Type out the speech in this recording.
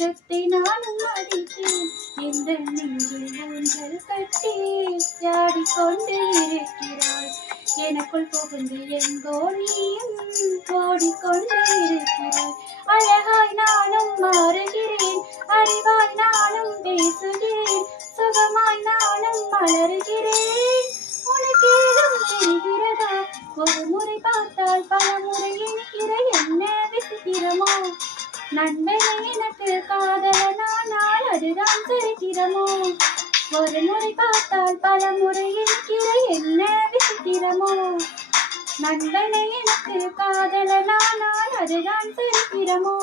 நெஞ்சத்தை நானும் மதித்தேன். இந்த நெஞ்சில் ஊஞ்சல் கட்டி ஆடிக்கொண்டு இருக்கிறாய். எனக்குள் புகுந்து எங்கோ நீயும் ஓடிக்கொண்டு இருக்கிறாய். அழகாய் நானும் மாறுகிறேன், அறிவாய் நானும் பேசுகிறேன், சுகமாய் நானும் மலர்கிறேன். உனக்கேதும் தெரிகிறதா? ஒரு முறை பார்த்தால் பல முறை இனிக்கிற என்ன விசித்திரமோ? நண்பனே எனக்கு காதலனானால் அதுதான் சரித்திரமோ? ஒரு முறை பார்த்தால் பல முறை இனிக்கிற என்ன விசித்திரமோ? நண்பனே எனக்கு காதலனானால் அதுதான் சரித்திரமோ?